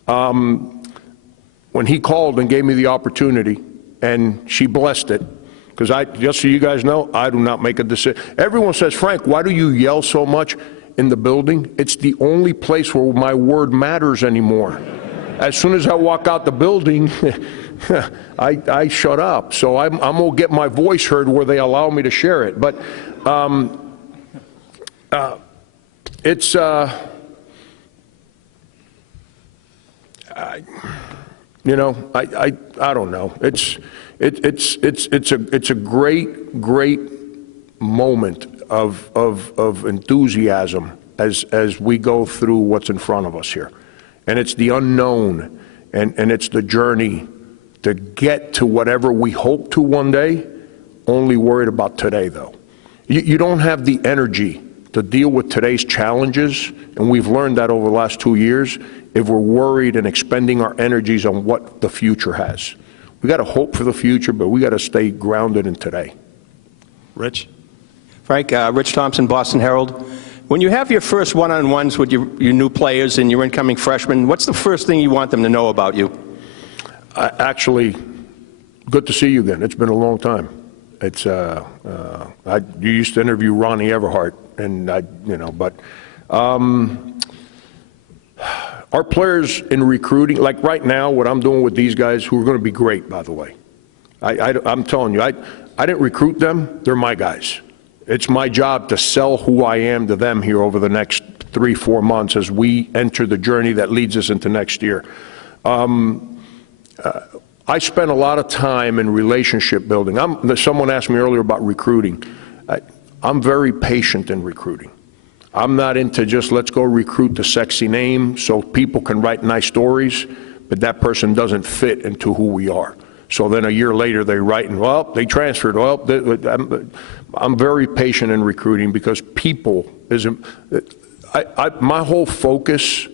When he called and gave me the opportunity, and she blessed it, because just so you guys know, I do not make a decision. Everyone says, Frank, why do you yell so much in the building? It's the only place where my word matters anymore. As soon as I walk out the building, I shut up. So I'm going to get my voice heard where they allow me to share it. But it's you know, I don't know. It's a great moment of enthusiasm as we go through what's in front of us here. And it's the unknown, and it's the journey to get to whatever we hope to one day, only worried about today, though. You don't have the energy to deal with today's challenges, and we've learned that over the last 2 years, if we're worried and expending our energies on what the future has. We got to hope for the future, but we got to stay grounded in today. Rich. Frank, Rich Thompson, Boston Herald. When you have your first one-on-ones with your new players and your incoming freshmen, what's the first thing you want them to know about you? Actually, good to see you again. It's been a long time. It's you used to interview Ronnie Everhart, and our players in recruiting, like right now, what I'm doing with these guys, who are going to be great, by the way. I'm telling you, I didn't recruit them. They're my guys. It's my job to sell who I am to them here over the next 3-4 months as we enter the journey that leads us into next year. I spent a lot of time in relationship building. Someone asked me earlier about recruiting. I'm very patient in recruiting. I'm not into just let's go recruit the sexy name so people can write nice stories, but that person doesn't fit into who we are. So then a year later they write, and well, they transferred. Well, I'm very patient in recruiting because people is, my whole focus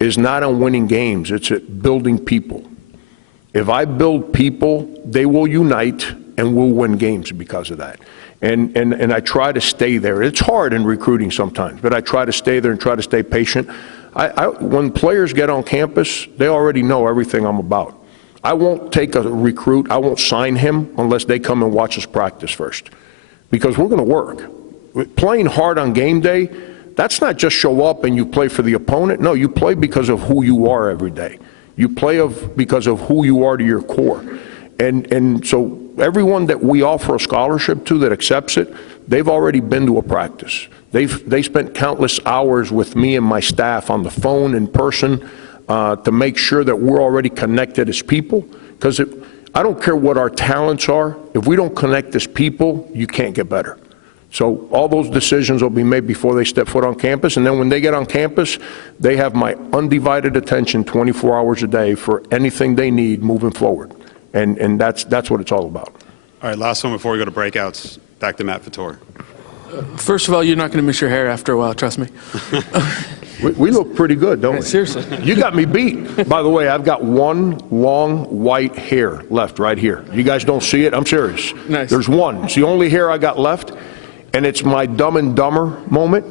is not on winning games, it's at building people. If I build people, they will unite and we'll win games because of that. And I try to stay there. It's hard in recruiting sometimes, but I try to stay there and try to stay patient. When players get on campus, they already know everything I'm about. I won't take a recruit, I won't sign him unless they come and watch us practice first. Because we're going to work. Playing hard on game day, that's not just show up and you play for the opponent. No, you play because of who you are every day. You play because of who you are to your core. And so everyone that we offer a scholarship to that accepts it, they've already been to a practice. They spent countless hours with me and my staff on the phone, in person, to make sure that we're already connected as people. Because I don't care what our talents are, if we don't connect as people, you can't get better. So all those decisions will be made before they step foot on campus, and then when they get on campus, they have my undivided attention 24 hours a day for anything they need moving forward. And that's what it's all about. All right, last one before we go to breakouts. Back to Matt Fator. First of all, you're not going to miss your hair after a while, trust me. We look pretty good, don't we? Seriously. You got me beat. By the way, I've got one long white hair left right here. You guys don't see it? I'm serious. Nice. There's one. It's the only hair I got left. And it's my Dumb and Dumber moment.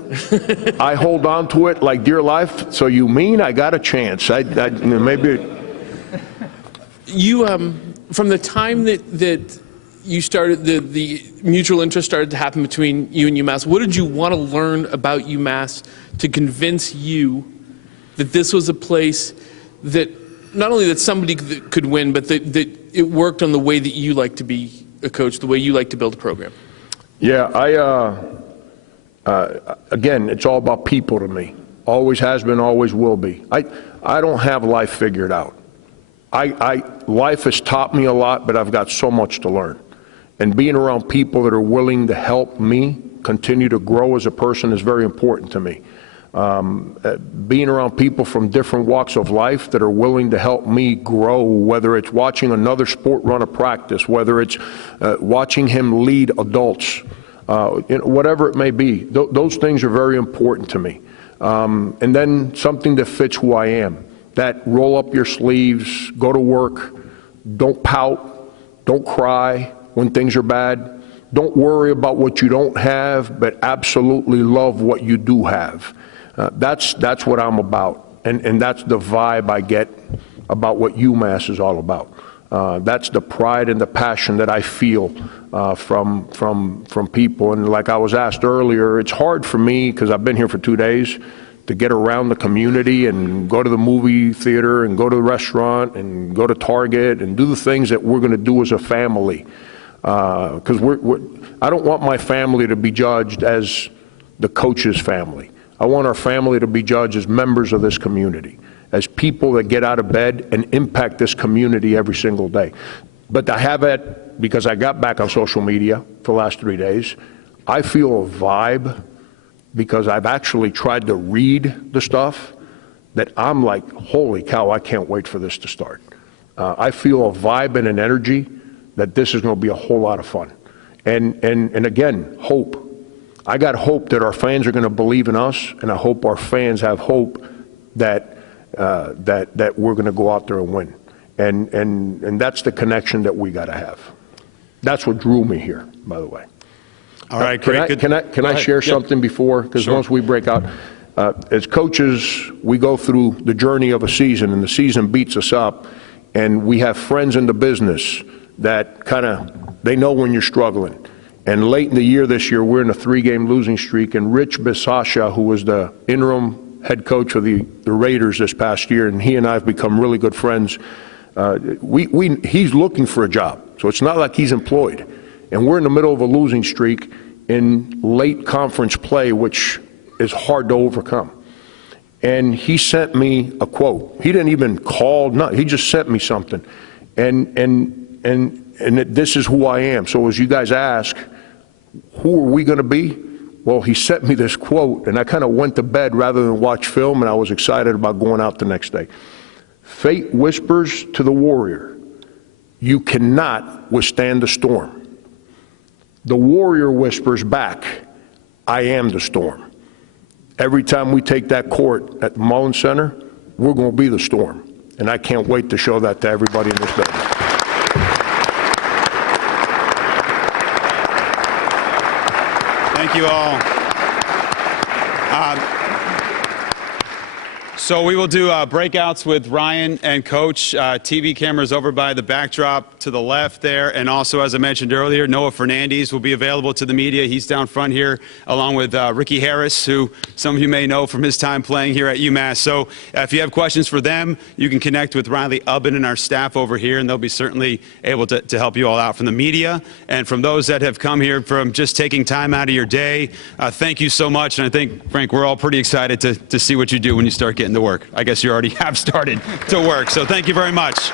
I hold on to it like dear life. So you mean I got a chance? Maybe. You, from the time that you started, the mutual interest started to happen between you and UMass, what did you want to learn about UMass to convince you that this was a place that not only that somebody could win, but that it worked on the way that you like to be a coach, the way you like to build a program? Yeah, again, it's all about people to me. Always has been, always will be. I don't have life figured out. Life has taught me a lot, but I've got so much to learn. And being around people that are willing to help me continue to grow as a person is very important to me. Being around people from different walks of life that are willing to help me grow, whether it's watching another sport run a practice, whether it's watching him lead adults, whatever it may be, those things are very important to me. And then something that fits who I am, that roll up your sleeves, go to work, don't pout, don't cry when things are bad, don't worry about what you don't have, but absolutely love what you do have. That's what I'm about, and that's the vibe I get about what UMass is all about. That's the pride and the passion that I feel from people. And like I was asked earlier, it's hard for me, because I've been here for 2 days, to get around the community and go to the movie theater and go to the restaurant and go to Target and do the things that we're going to do as a family. Because I don't want my family to be judged as the coach's family. I want our family to be judged as members of this community, as people that get out of bed and impact this community every single day. But I have it because I got back on social media for the last 3 days. I feel a vibe because I've actually tried to read the stuff that I'm like, holy cow, I can't wait for this to start. I feel a vibe and an energy that this is going to be a whole lot of fun. And again, hope. I got hope that our fans are going to believe in us, and I hope our fans have hope that we're going to go out there and win. And that's the connection that we got to have. That's what drew me here, by the way. All right, great. Good. Can I share something before? Because once we break out, as coaches, we go through the journey of a season, and the season beats us up, and we have friends in the business that they know when you're struggling. And late in the year this year, we're in a 3-game losing streak, and Rich Bisaccia, who was the interim head coach of the Raiders this past year, and he and I have become really good friends. He's looking for a job, so it's not like he's employed. And we're in the middle of a losing streak in late conference play, which is hard to overcome. And he sent me a quote. He didn't even call, he just sent me something. And this is who I am. So as you guys ask, who are we going to be? Well, he sent me this quote, and I kind of went to bed rather than watch film, and I was excited about going out the next day. Fate whispers to the warrior, you cannot withstand the storm. The warrior whispers back, I am the storm. Every time we take that court at the Mullins Center, we're going to be the storm. And I can't wait to show that to everybody in this building. Thank you all. So we will do breakouts with Ryan and Coach. TV cameras over by the backdrop to the left there. And also, as I mentioned earlier, Noah Fernandes will be available to the media. He's down front here, along with Ricky Harris, who some of you may know from his time playing here at UMass. So if you have questions for them, you can connect with Riley Ubben and our staff over here, and they'll be certainly able to help you all out from the media. And from those that have come here from just taking time out of your day, thank you so much. And I think, Frank, we're all pretty excited to see what you do when you start getting to work. I guess you already have started to work, so thank you very much.